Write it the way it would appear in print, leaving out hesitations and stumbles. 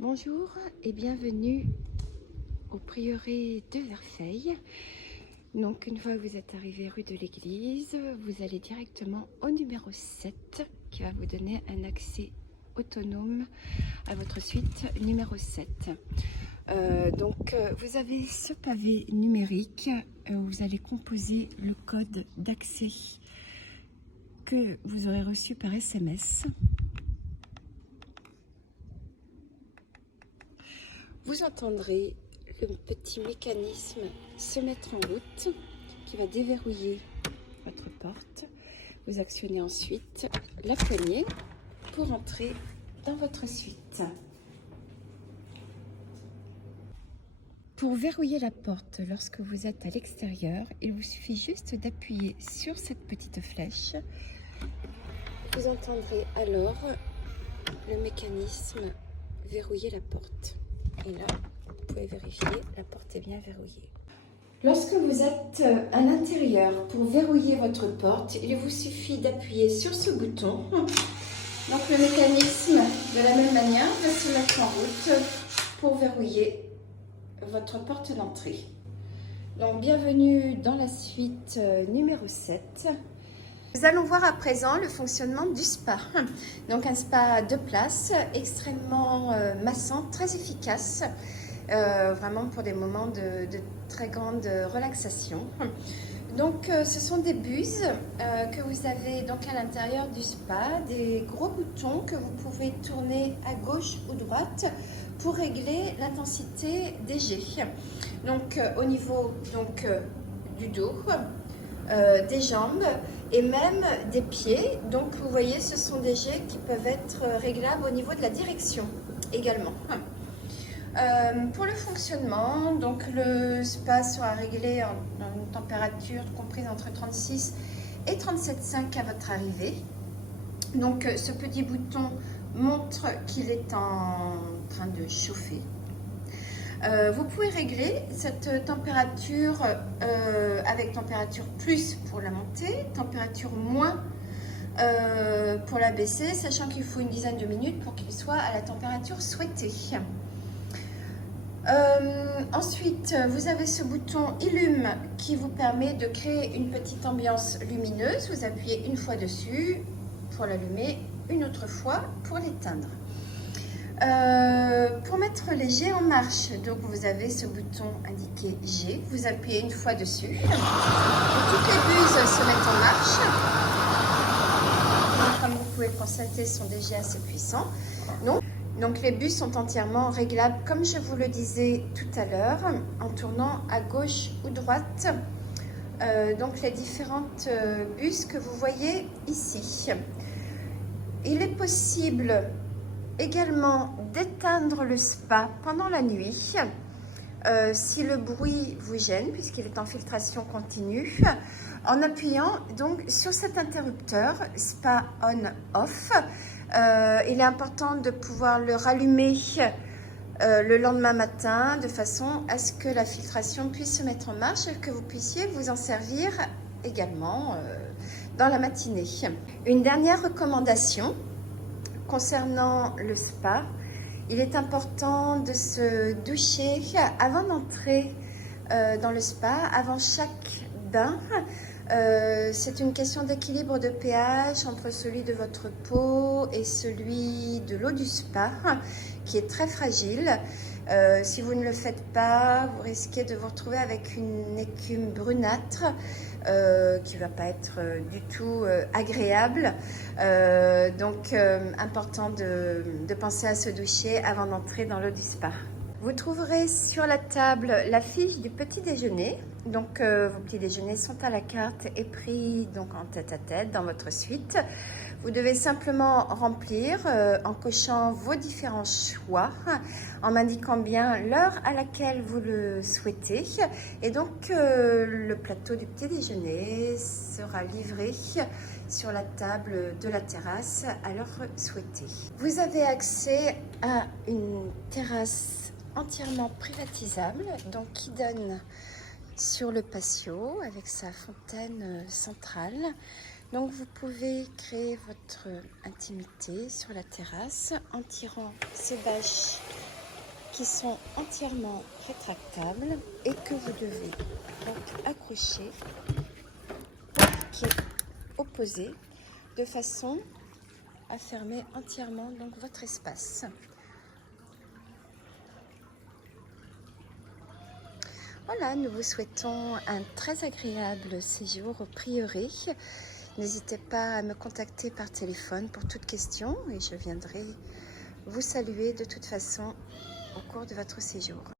Bonjour et bienvenue au prieuré de Verfeil. Donc une fois que vous êtes arrivé rue de l'église, vous allez directement au numéro 7 qui va vous donner un accès autonome à votre suite numéro 7. Vous avez ce pavé numérique où vous allez composer le code d'accès que vous aurez reçu par SMS. Vous entendrez le petit mécanisme se mettre en route qui va déverrouiller votre porte. Vous actionnez ensuite la poignée pour entrer dans votre suite. Pour verrouiller la porte lorsque vous êtes à l'extérieur, il vous suffit juste d'appuyer sur cette petite flèche. Vous entendrez alors le mécanisme verrouiller la porte. Et là, vous pouvez vérifier, la porte est bien verrouillée. Lorsque vous êtes à l'intérieur pour verrouiller votre porte, il vous suffit d'appuyer sur ce bouton. Donc le mécanisme, de la même manière, va se mettre en route pour verrouiller votre porte d'entrée. Donc bienvenue dans la suite numéro 7. Nous allons voir à présent le fonctionnement du spa. Donc un spa de place, extrêmement massant, très efficace, vraiment pour des moments de très grande relaxation. Donc ce sont des buses que vous avez donc à l'intérieur du spa, des gros boutons que vous pouvez tourner à gauche ou droite pour régler l'intensité des jets. Donc au niveau du dos, des jambes et même des pieds. Donc vous voyez, ce sont des jets qui peuvent être réglables au niveau de la direction également. Pour le fonctionnement, donc le spa sera réglé en une température comprise entre 36 et 37,5 à votre arrivée. Donc ce petit bouton montre qu'il est en train de chauffer. Vous pouvez régler cette température avec température plus pour la montée, température moins pour la baisser, sachant qu'il faut une dizaine de minutes pour qu'il soit à la température souhaitée. Ensuite, vous avez ce bouton Illume qui vous permet de créer une petite ambiance lumineuse. Vous appuyez une fois dessus pour l'allumer, une autre fois pour l'éteindre. Pour mettre les jets en marche, donc vous avez ce bouton indiqué G, vous appuyez une fois dessus et toutes les buses se mettent en marche. Donc, comme vous pouvez le constater, ce sont des jets assez puissants. Donc les buses sont entièrement réglables, comme je vous le disais tout à l'heure, en tournant à gauche ou droite. Donc les différentes buses que vous voyez ici. Il est possible également d'éteindre le spa pendant la nuit si le bruit vous gêne, puisqu'il est en filtration continue, en appuyant donc sur cet interrupteur spa on-off. Il est important de pouvoir le rallumer le lendemain matin de façon à ce que la filtration puisse se mettre en marche et que vous puissiez vous en servir également dans la matinée. Une dernière recommandation concernant le spa, il est important de se doucher avant d'entrer dans le spa, avant chaque bain. C'est une question d'équilibre de pH entre celui de votre peau et celui de l'eau du spa, qui est très fragile. Si vous ne le faites pas, vous risquez de vous retrouver avec une écume brunâtre qui ne va pas être du tout agréable. Important de penser à se doucher avant d'entrer dans l'eau du spa. Vous trouverez sur la table la fiche du petit déjeuner. Donc vos petits déjeuners sont à la carte et pris donc en tête-à-tête dans votre suite. Vous devez simplement remplir en cochant vos différents choix, en m'indiquant bien l'heure à laquelle vous le souhaitez. Et donc le plateau du petit déjeuner sera livré sur la table de la terrasse à l'heure souhaitée. Vous avez accès à une terrasse entièrement privatisable, donc qui donne sur le patio avec sa fontaine centrale. Donc vous pouvez créer votre intimité sur la terrasse en tirant ces bâches qui sont entièrement rétractables et que vous devez donc accrocher au piquet opposé de façon à fermer entièrement donc votre espace. Voilà, nous vous souhaitons un très agréable séjour au prieuré. N'hésitez pas à me contacter par téléphone pour toute question et je viendrai vous saluer de toute façon au cours de votre séjour.